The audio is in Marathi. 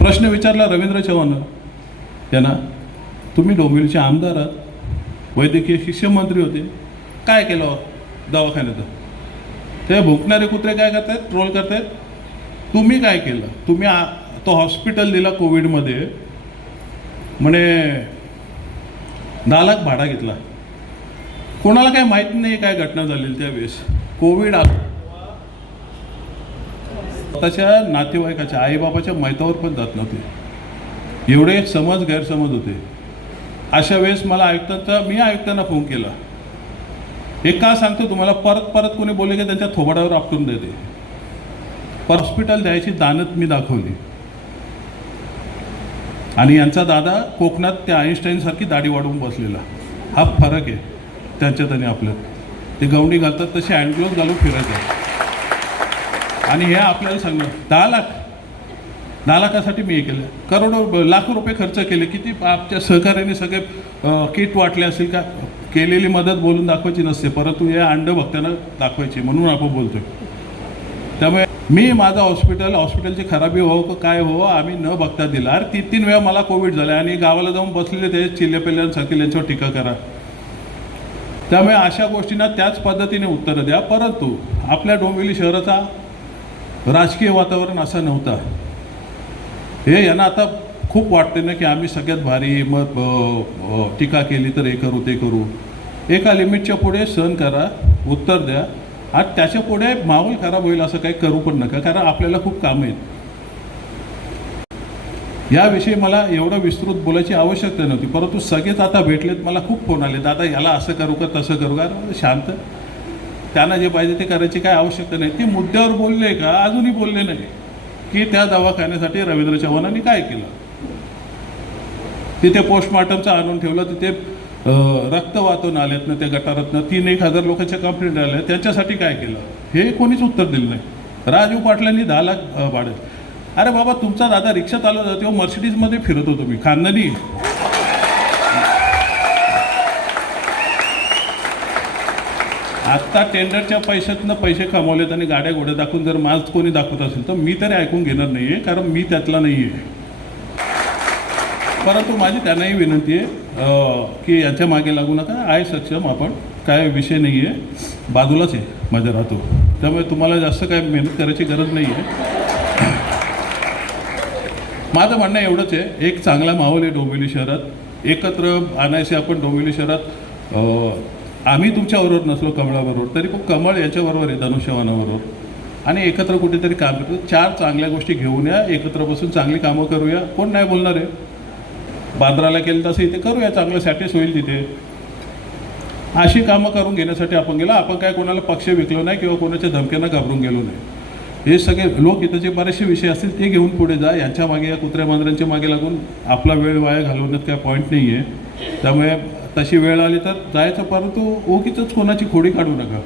प्रश्न विचारला रवींद्र चव्हाण यांना, तुम्ही डोंबिवलीचे आमदार आहात, वैद्यकीय शिष्यमंत्री होते, काय केलं दवाखान्यात? ते भुंकणारे कुत्रे काय करतात, ट्रोल करतात. तुम्ही काय केलं? तुम्ही तो हॉस्पिटल दिला कोविडमध्ये, म्हणे 10 लाख भाडा घेतला. कोणाला काय माहीत नाही काय घटना झालेली त्यावेळेस. कोविड स्वतःच्या नातेवाईकाच्या आईबाबाच्या मैतावर पण जात नव्हते. एवढे गैरसमज होते. अशा वेळेस मला मी आयुक्तांना फोन केला. हे का सांगतो तुम्हाला, परत कोणी बोलले की त्यांच्या थोबाडावर आपटून देते. हॉस्पिटल द्यायची दानत मी दाखवली. आणि यांचा दादा कोकणात त्या आईन्स्टाईनसारखी दाढी वाढवून बसलेला. हा फरक आहे त्यांच्यात आणि आपल्यात. ते गवंडी घालतात तसे हँडग्लोव्ह घालून फिरायचं. आणि हे आपल्याला सांगणार 10 लाखासाठी मी हे केलं. करोडो लाखो रुपये खर्च केले. किती आपल्या सहकार्याने सगळे किट वाटले असेल का? केलेली मदत बोलून दाखवायची नसते, परंतु या अंधभक्तांना दाखवायची, म्हणून आपण बोलतोय. त्यामुळे मी माझं हॉस्पिटलची खराबी हो काय हो आम्ही न बघता दिला. अरे 3 वेळा मला कोविड झाला आणि गावाला जाऊन बसलेले ते चिल्लेपेल्ल्या सकील यांच्यावर टीका करा. त्यामुळे अशा गोष्टींना त्याच पद्धतीने उत्तरं द्या. परंतु आपल्या डोंबिवली शहराचा राजकीय वातावरण असा नव्हता. हे यांना आता खूप वाटते ना की आम्ही सगळ्यात भारी, मग टीका केली तर हे करू ते करू. एका लिमिटच्या पुढे सहन करा, उत्तर द्या. आणि त्याच्या पुढे माहोल खराब होईल असं काही करू पण नका, कारण आपल्याला खूप कामं आहेत. याविषयी मला एवढं विस्तृत बोलायची आवश्यकता नव्हती, परंतु सगळेच आता भेटलेत. मला खूप फोन आले, दादा याला असं करू का तसं करू का. शांत, त्यांना जे पाहिजे ते करायची काय आवश्यकता नाही. ते मुद्द्यावर बोलले का? अजूनही बोलले नाही की त्या दवाखान्यासाठी रवींद्र चव्हाणांनी काय केलं. तिथे पोस्टमॉर्टमचं आणून ठेवलं, तिथे रक्त वाहून आल्यातनं त्या गटारातनं 3-1 हजार लोकांच्या कंप्लेंट आल्या, त्यांच्यासाठी काय केलं हे कोणीच उत्तर दिलं नाही. राजीव पाटलांनी 10 लाख भाडे. अरे बाबा, तुमचा दादा रिक्षात आला होता तेव्हा मर्सिडीजमध्ये फिरत होतो मी, खानदानी. आत्ता टेंडरच्या पैशातनं पैसे कमवलेत आणि गाड्या घोड्या दाखवून जर माझ कोणी दाखवत असेल तर मी तरी ऐकून घेणार नाही आहे, कारण मी त्यातला नाही आहे. परंतु माझी त्यांनाही विनंती आहे की यांच्या मागे लागू नका. आहे सक्षम आपण, काय विषय नाही आहे, बाजूलाच आहे माझ्या राहतो. त्यामुळे तुम्हाला जास्त काय मेहनत करायची गरज नाही आहे. माझं म्हणणं एवढंच आहे, एक चांगला माहोल आहे डोंबिवली शहरात. एकत्र आणायचे आपण डोंबिवली शहरात. आम्ही तुमच्याबरोबर नसलो कमळाबरोबर, तरी पण कमळ याच्याबरोबर आहे, धनुष्यवानाबरोबर. आणि एकत्र कुठेतरी काम करतो. 4 चांगल्या गोष्टी घेऊन या, एकत्र बसून चांगली कामं करूया. कोण नाही बोलणार आहे. बांद्राला केलं तसं इथे करूया, चांगलं सॅटिस होईल तिथे. अशी कामं करून घेण्यासाठी आपण गेलो. आपण काय कोणाला पक्ष विकलो नाही किंवा कोणाच्या धमक्यांना घाबरून गेलो नाही. हे सगळे लोक इथं जे बरेचसे विषय असतील ते घेऊन पुढे जा. यांच्या मागे, या कुत्र्या मांजरांच्या मागे लागून आपला वेळ वाया घालवण्यात काय पॉईंट नाही आहे. त्यामुळे तशी वेळ आली तर जायचं, परंतु उगीचच कोणाची खोडी काढू नका.